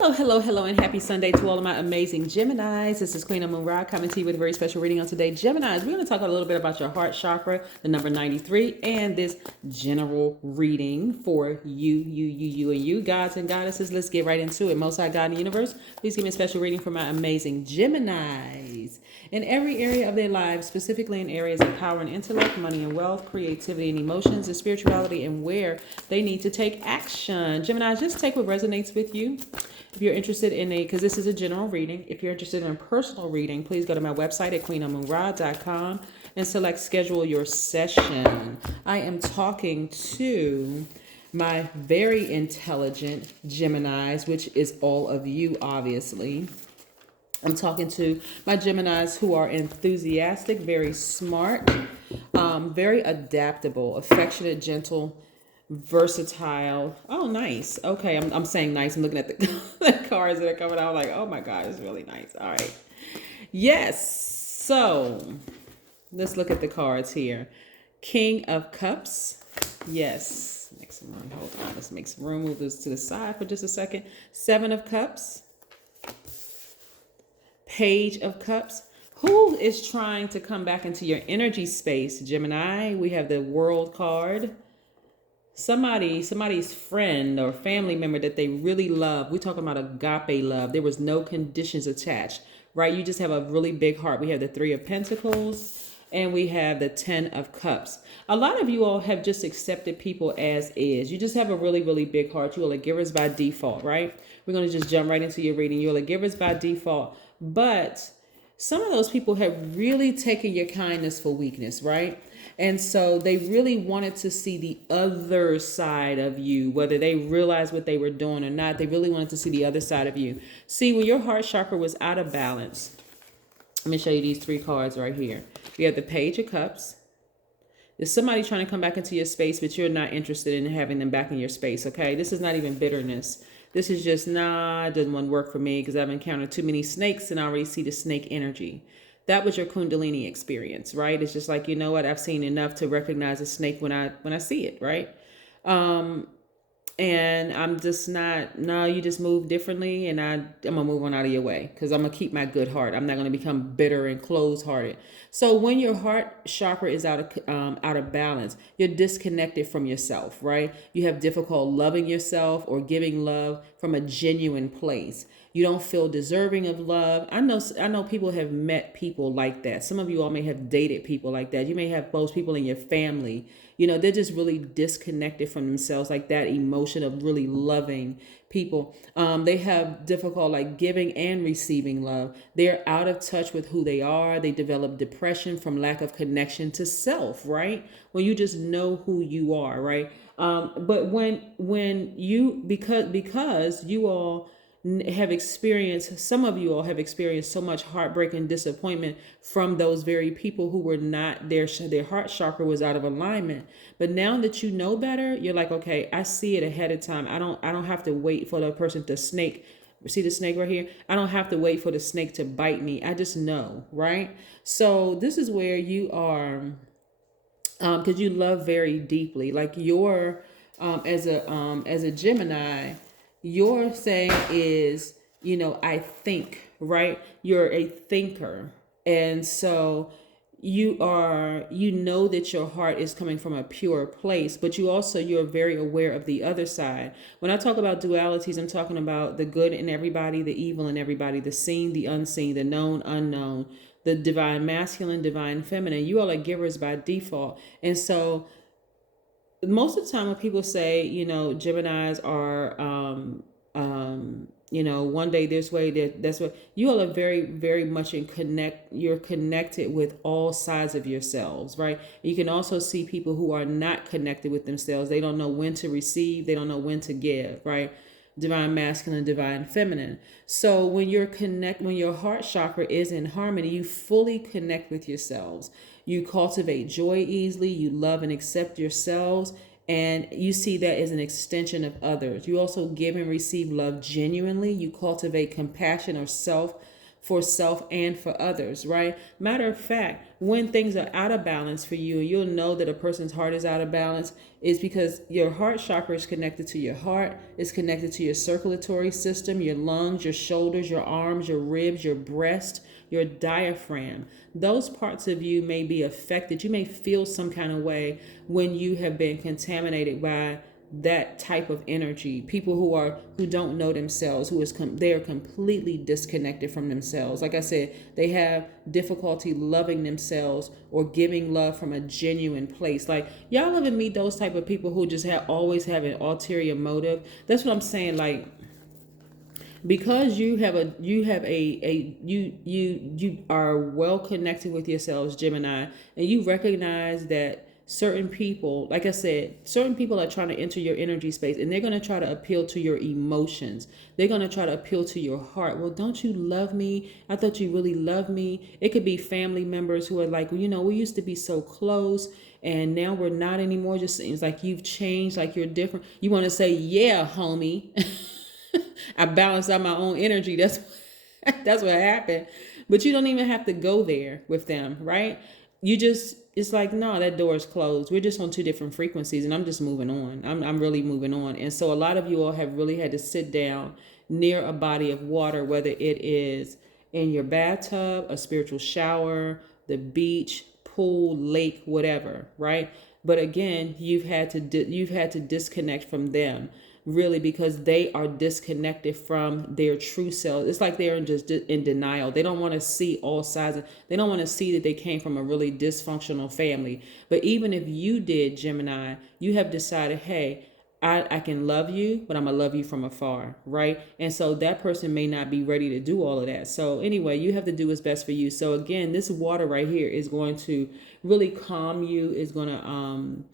Hello, hello, hello, and happy Sunday to all of my amazing Geminis. This is Queen Amun Ra coming to you with a very special reading on today. Geminis, we're going to talk a little bit about your heart chakra, the number 93, and this general reading for you, and you, gods and goddesses. Let's get right into it. Most High God in the universe, please give me a special reading for my amazing Geminis. In every area of their lives, specifically in areas of power and intellect, money and wealth, creativity and emotions, and spirituality, and where they need to take action. Geminis, just take what resonates with you. If you're interested in because this is a general reading, if you're interested in a personal reading, please go to my website at queenamunra.com and select schedule your session. I am talking to my very intelligent Geminis, which is all of you, obviously. I'm talking to my Geminis who are enthusiastic, very smart, very adaptable, affectionate, gentle, versatile. Oh, nice. Okay, I'm saying nice. I'm looking at the cards that are coming out. I'm like, oh my God, it's really nice. All right. Yes. So let's look at the cards here. King of Cups. Yes. Make some room. Hold on. Let's make some room. Move this to the side for just a second. Seven of Cups. Page of Cups. Who is trying to come back into your energy space, Gemini? We have the World card. Somebody's friend or family member that they really love. We're talking about agape love. There was no conditions attached, right? You just have a really big heart. We have the Three of Pentacles and we have the Ten of Cups. A lot of you all have just accepted people as is. You just have a really, really big heart. You all are givers by default, right? We're going to just jump right into your reading. You all are givers by default, but some of those people have really taken your kindness for weakness, right? And so they really wanted to see the other side of you, whether they realized what they were doing or not. They really wanted to see the other side of you. See, when your heart chakra was out of balance, let me show you these three cards right here. We have the Page of Cups. There's somebody trying to come back into your space, but you're not interested in having them back in your space, okay? This is not even bitterness. This is just, nah, it doesn't want to work for me because I've encountered too many snakes and I already see the snake energy. That was your Kundalini experience, right? It's just like, you know what? I've seen enough to recognize a snake when I see it, right? And I'm just not, no, you just move differently and I'm going to move on out of your way because I'm going to keep my good heart. I'm not going to become bitter and closed-hearted. So when your heart chakra is out of balance, you're disconnected from yourself, right? You have difficult loving yourself or giving love from a genuine place. You don't feel deserving of love. I know people have met people like that. Some of you all may have dated people like that. You may have those people in your family. You know, they're just really disconnected from themselves, like that emotion of really loving people. They have difficult like giving and receiving love. They're out of touch with who they are. They develop depression from lack of connection to self, right? When you just know who you are, right? But when you, because you all have experienced, some of you all have experienced so much heartbreak and disappointment from those very people who were not, their heart chakra was out of alignment. But now that you know better, you're like, okay, I see it ahead of time. I don't have to wait for the person to snake. See the snake right here? I don't have to wait for the snake to bite me. I just know, right? So this is where you are, because you love very deeply. Like you're, as a Gemini, your saying is, you know, I think, right? You're a thinker. And so you know that your heart is coming from a pure place, but you're very aware of the other side. When I talk about dualities, I'm talking about the good in everybody, the evil in everybody, the seen, the unseen, the known, unknown, the divine masculine, divine feminine. You all are givers by default. And so most of the time when people say, you know, Geminis are, you know, one day this way, that's what you all are very, very much you're connected with all sides of yourselves, right? You can also see people who are not connected with themselves. They don't know when to receive. They don't know when to give, right? Divine masculine, divine feminine. So when your heart chakra is in harmony, you fully connect with yourselves. You cultivate joy easily. You love and accept yourselves. And you see that as an extension of others. You also give and receive love genuinely. You cultivate compassion or self for self and for others, right? Matter of fact, when things are out of balance for you, and you'll know that a person's heart is out of balance, is because your heart chakra is connected to your heart, it's connected to your circulatory system, your lungs, your shoulders, your arms, your ribs, your breast, your diaphragm. Those parts of you may be affected. You may feel some kind of way when you have been contaminated by that type of energy. People who don't know themselves, they are completely disconnected from themselves. Like I said, they have difficulty loving themselves or giving love from a genuine place. Like, y'all ever meet those type of people who just always have an ulterior motive? That's what I'm saying. Like, because you are well connected with yourselves, Gemini, and you recognize that certain people, like I said, certain people are trying to enter your energy space, and they're going to try to appeal to your emotions. They're going to try to appeal to your heart. Well, don't you love me? I thought you really loved me. It could be family members who are like, well, we used to be so close, and now we're not anymore. It just seems like you've changed, like you're different. You want to say, yeah, homie. I balanced out my own energy. That's what happened. But you don't even have to go there with them, right? It's like, no, that door is closed. We're just on two different frequencies, and I'm just moving on. I'm really moving on. And so a lot of you all have really had to sit down near a body of water, whether it is in your bathtub, a spiritual shower, the beach, pool, lake, whatever, right? But again, you've had to disconnect from them, really, because they are disconnected from their true selves. It's like they're just in denial. They don't want to see all sides. They don't want to see that they came from a really dysfunctional family. But even if you did, Gemini, you have decided, hey, I can love you, but I'm going to love you from afar, right? And so that person may not be ready to do all of that. So anyway, you have to do what's best for you. So again, this water right here is going to really calm you, is going to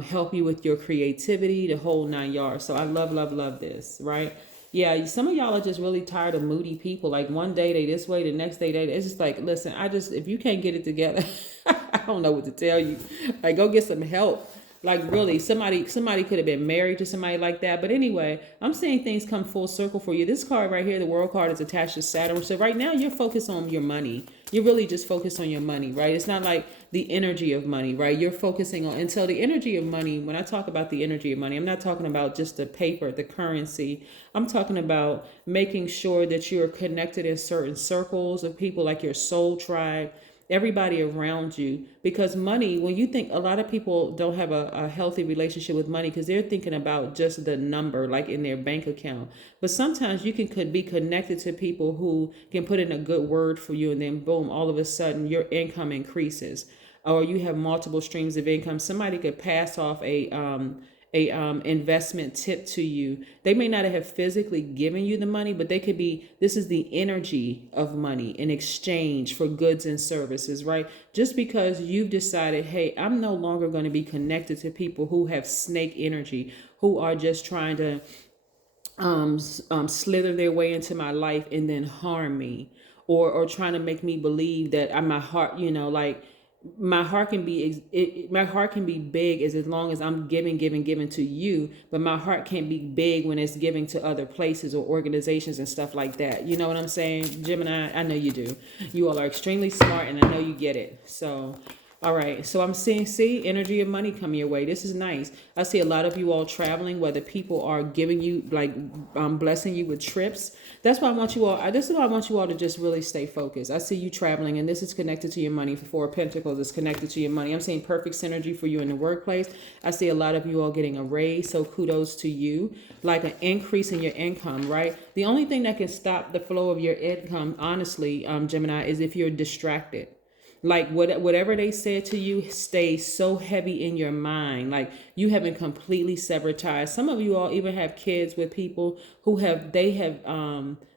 help you with your creativity, the whole 9 yards. So I love this, right? Yeah, some of y'all are just really tired of moody people. Like, one day they this way, the next day it's just like, listen, if you can't get it together, I don't know what to tell you. Like, go get some help. Like, really, somebody could have been married to somebody like that. But anyway, I'm seeing things come full circle for you. This card right here, the World card, is attached to Saturn. So right now you're focused on your money. You're really just focused on your money, right? It's not like the energy of money, right? You're focusing on, until the energy of money, when I talk about the energy of money, I'm not talking about just the paper, the currency. I'm talking about making sure that you're connected in certain circles of people, like your soul tribe, everybody around you. Because money, when you think, a lot of people don't have a healthy relationship with money because they're thinking about just the number, like in their bank account. But sometimes you could be connected to people who can put in a good word for you, and then boom, all of a sudden your income increases, or you have multiple streams of income. Somebody could pass off a investment tip to you. They may not have physically given you the money, but this is the energy of money in exchange for goods and services, right? Just because you've decided, hey, I'm no longer going to be connected to people who have snake energy, who are just trying to slither their way into my life and then harm me, or trying to make me believe that my heart, like, my heart can be big as long as I'm giving to you, but my heart can't be big when it's giving to other places or organizations and stuff like that. You know what I'm saying, Gemini? I know you do. You all are extremely smart, and I know you get it. So all right, so I'm seeing, energy of money coming your way. This is nice. I see a lot of you all traveling, whether people are giving you, like, blessing you with trips. That's why I want you all, this is why I want you all to just really stay focused. I see you traveling, and this is connected to your money. For Four of Pentacles is connected to your money. I'm seeing perfect synergy for you in the workplace. I see a lot of you all getting a raise, so kudos to you. Like an increase in your income, right? The only thing that can stop the flow of your income, honestly, Gemini, is if you're distracted. Like, whatever they said to you stays so heavy in your mind. Like, you haven't completely severed ties. Some of you all even have kids with people who have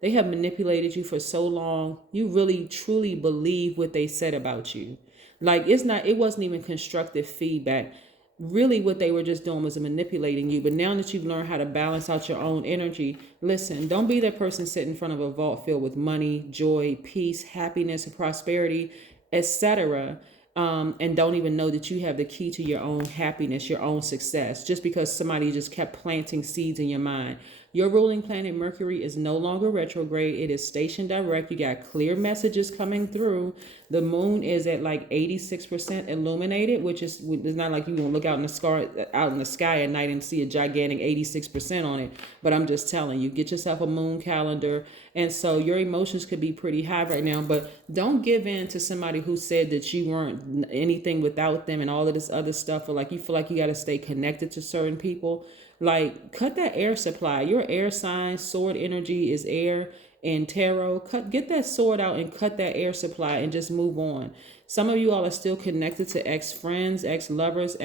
manipulated you for so long. You really truly believe what they said about you. Like, it wasn't even constructive feedback. Really, what they were just doing was manipulating you. But now that you've learned how to balance out your own energy, listen, don't be that person sitting in front of a vault filled with money, joy, peace, happiness, and prosperity, etc., and don't even know that you have the key to your own happiness, your own success, just because somebody just kept planting seeds in your mind. Your ruling planet Mercury is no longer retrograde. It is stationed direct. You got clear messages coming through. The moon is at like 86% illuminated, which is, it's not like you gonna look out in the sky at night and see a gigantic 86% on it. But I'm just telling you, get yourself a moon calendar. And so your emotions could be pretty high right now, but don't give in to somebody who said that you weren't anything without them and all of this other stuff, or like you feel like you got to stay connected to certain people. Like, cut that air supply. Your air sign, sword energy is air and tarot. Get that sword out and cut that air supply and just move on. Some of you all are still connected to ex-friends, ex-lovers,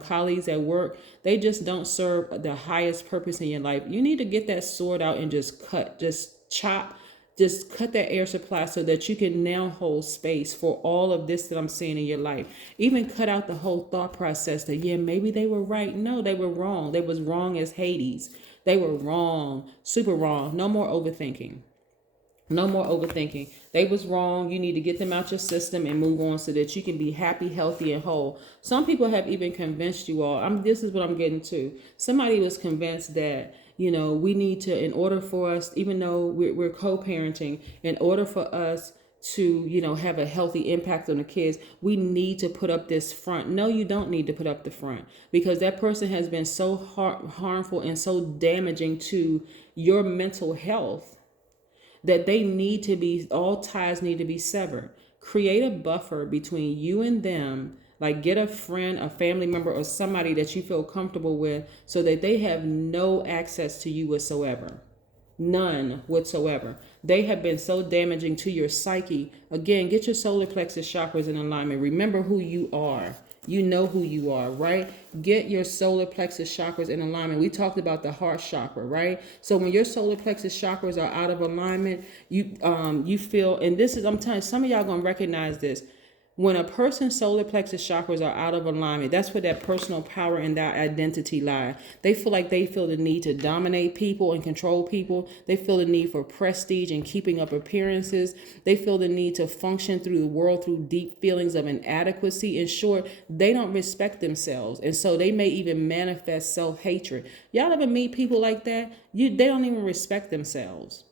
colleagues at work. They just don't serve the highest purpose in your life. You need to get that sword out and just chop, just cut that air supply so that you can now hold space for all of this that I'm seeing in your life. Even cut out the whole thought process that, yeah, maybe they were right. No, they were wrong. They was wrong as Hades. They were wrong, super wrong. No more overthinking. No more overthinking. They was wrong. You need to get them out your system and move on so that you can be happy, healthy, and whole. Some people have even convinced you all. This is what I'm getting to. Somebody was convinced that, we need to, in order for us, even though we're co-parenting, in order for us to, have a healthy impact on the kids, we need to put up this front. No, you don't need to put up the front, because that person has been so harmful and so damaging to your mental health that all ties need to be severed. Create a buffer between you and them. Like, get a friend, a family member, or somebody that you feel comfortable with so that they have no access to you whatsoever. None whatsoever. They have been so damaging to your psyche. Again, get your solar plexus chakras in alignment. Remember who you are. You know who you are, right? Get your solar plexus chakras in alignment. We talked about the heart chakra, right? So when your solar plexus chakras are out of alignment, you feel, and this is, I'm telling you, some of y'all gonna recognize this. When a person's solar plexus chakras are out of alignment, that's where that personal power and that identity lie. They feel the need to dominate people and control people. They feel the need for prestige and keeping up appearances. They feel the need to function through the world through deep feelings of inadequacy. In short, they don't respect themselves. And so they may even manifest self-hatred. Y'all ever meet people like that? They don't even respect themselves.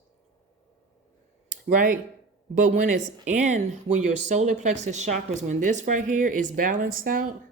Right? But when your solar plexus chakras, when this right here is balanced out,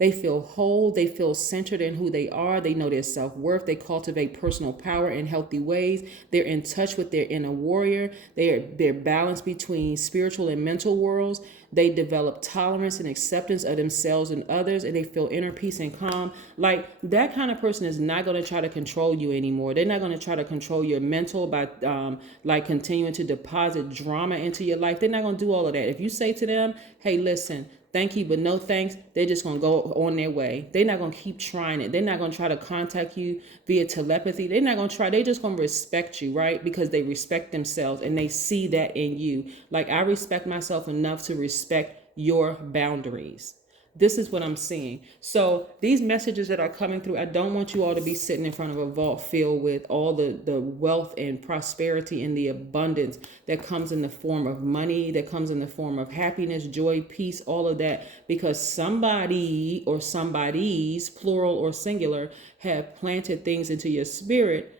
they feel whole, they feel centered in who they are, they know their self-worth, they cultivate personal power in healthy ways, they're in touch with their inner warrior, they're balanced between spiritual and mental worlds, they develop tolerance and acceptance of themselves and others, and they feel inner peace and calm. Like, that kind of person is not going to try to control you anymore. They're not going to try to control your mental by continuing to deposit drama into your life. They're not going to do all of that. If you say to them, hey, listen, thank you, but no thanks, they're just going to go on their way. They're not going to keep trying it. They're not going to try to contact you via telepathy. They're not going to try. They're just going to respect you, right? Because they respect themselves and they see that in you. Like, I respect myself enough to respect your boundaries. This is what I'm seeing. So these messages that are coming through, I don't want you all to be sitting in front of a vault filled with all the wealth and prosperity and the abundance that comes in the form of money, that comes in the form of happiness, joy, peace, all of that, because somebody or somebodies, plural or singular, have planted things into your spirit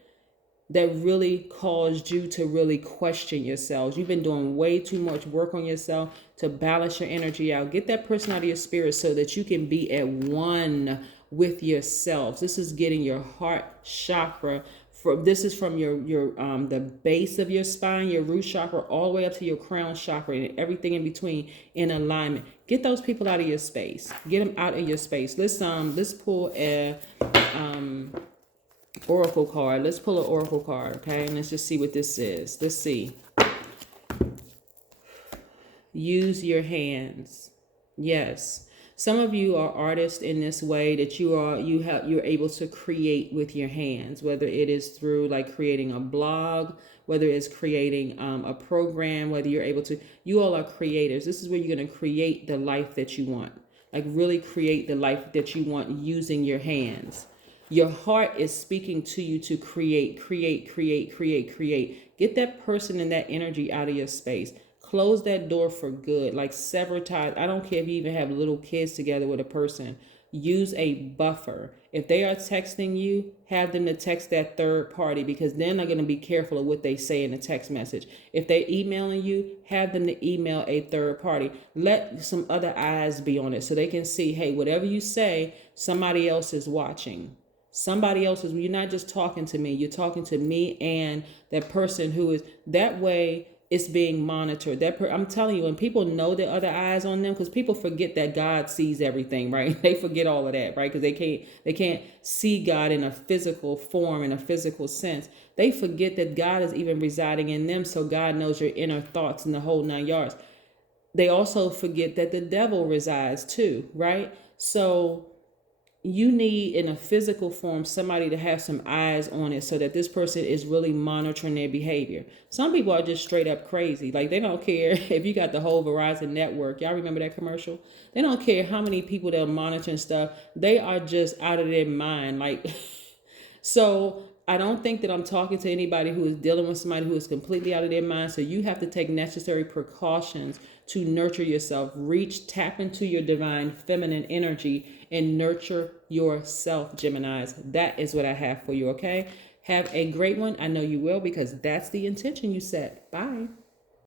that really caused you to really question yourselves. You've been doing way too much work on yourself to balance your energy out. Get that person out of your spirit so that you can be at one with yourselves. This is getting your heart chakra. This is from your the base of your spine, your root chakra, all the way up to your crown chakra and everything in between in alignment. Get those people out of your space. Get them out of your space. Let's pull a oracle card. Let's pull an oracle card, okay? And let's just see what this is. Let's see. Use your hands. Yes. Some of you are artists in this way that you're able to create with your hands, whether it is through like creating a blog, whether it's creating a program, whether you're able to, you all are creators. This is where you're going to create the life that you want. Like, really create the life that you want using your hands. Your heart is speaking to you to create. Get that person and that energy out of your space. Close that door for good. Like, sever ties. I don't care if you even have little kids together with a person. use a buffer. If they are texting you, have them to text that third party, because then they're going to be careful of what they say in the text message. If they're emailing you, have them to email a third party. Let some other eyes be on it so they can see, hey, whatever you say, somebody else is watching. Somebody else is, you're not just talking to me, you're talking to me and that person who is, that way it's being monitored. I'm telling you, when people know the other eyes on them, because people forget that God sees everything, right? They forget all of that, right? Because they can't see God in a physical form, in a physical sense. They forget that God is even residing in them, so God knows your inner thoughts and the whole 9 yards. They also forget that the devil resides too, right? So you need, in a physical form, somebody to have some eyes on it so that this person is really monitoring their behavior. Some people are just straight up crazy. Like, they don't care if you got the whole Verizon network. Y'all remember that commercial? They don't care how many people they're monitoring stuff. They are just out of their mind. Like, so I don't think that I'm talking to anybody who is dealing with somebody who is completely out of their mind. So you have to take necessary precautions to nurture yourself. Tap into your divine feminine energy and nurture yourself, Geminis. That is what I have for you, okay? Have a great one. I know you will, because that's the intention you set. Bye.